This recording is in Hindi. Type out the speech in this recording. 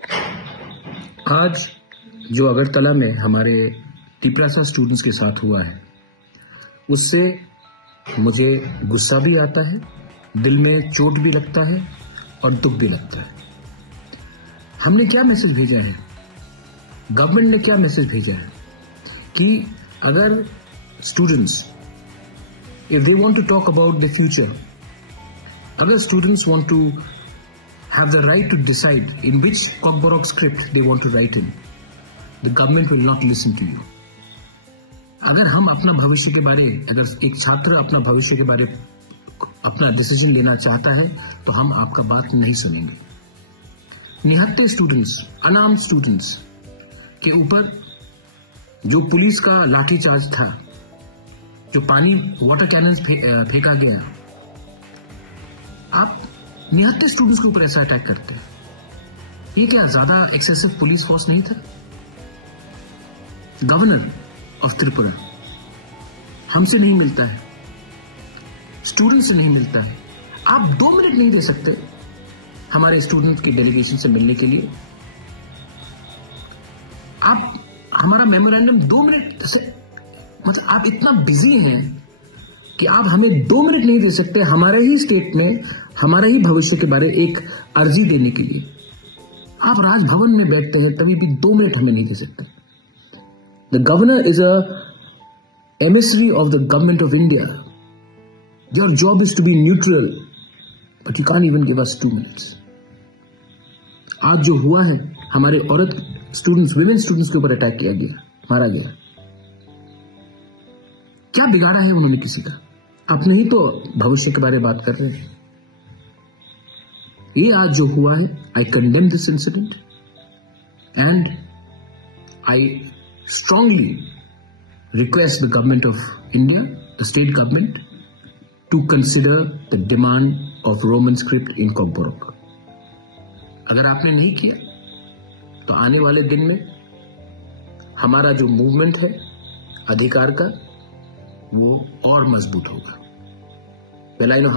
आज जो अगरतला में हमारे तिपरासा स्टूडेंट्स के साथ हुआ है, उससे मुझे गुस्सा भी आता है, दिल में चोट भी लगता है और दुख भी लगता है। हमने क्या मैसेज भेजा है, गवर्नमेंट ने क्या मैसेज भेजा है कि अगर students if they want to talk about the future, अगर students want to have the right to decide in which Cockburrock script they want to write in, the government will not listen to you. अगर हम अपना भविष्य के बारे, अगर एक छात्र अपना भविष्य के बारे अपना डिसीजन लेना चाहता है तो हम आपका बात नहीं सुनेंगे। निहत्थे स्टूडेंट्स, अनार्म्ड स्टूडेंट्स के ऊपर जो पुलिस का लाठीचार्ज था, जो पानी वाटर कैनन फेंका गया, आप निहत्थे स्टूडेंट्स के ऊपर ऐसा अटैक करते हैं। ये क्या ज्यादा एक्सेसिव पुलिस फोर्स नहीं था? गवर्नर ऑफ त्रिपुरा हमसे नहीं मिलता है, स्टूडेंट से नहीं मिलता है। आप 2 मिनट नहीं दे सकते हमारे स्टूडेंट के डेलीगेशन से मिलने के लिए? आप हमारा मेमोरेंडम 2 मिनट से, मतलब आप इतना बिजी हैं कि आप हमें 2 मिनट नहीं दे सकते हमारे ही स्टेट में हमारे ही भविष्य के बारे एक अर्जी देने के लिए। आप राजभवन में बैठते हैं तभी भी 2 मिनट हमें नहीं दे सकते। The governor is a emissary of the government of India. Your job is to be neutral, but you can't even give us 2 minutes. आज जो हुआ है, हमारे औरत स्टूडेंट्स, विमेन स्टूडेंट्स के ऊपर अटैक किया गया, मारा गया। क्या बिगाड़ा है उन्होंने किसी का? अपने ही तो भविष्य के बारे में बात कर रहे हैं। ये आज जो हुआ है, आई condemn this incident and I strongly request the government of India, the state government, to consider the demand of Roman script in Cockburrock. अगर आपने नहीं किया तो आने वाले दिन में हमारा जो मूवमेंट है अधिकार का, वो और मजबूत होगा। पहला हम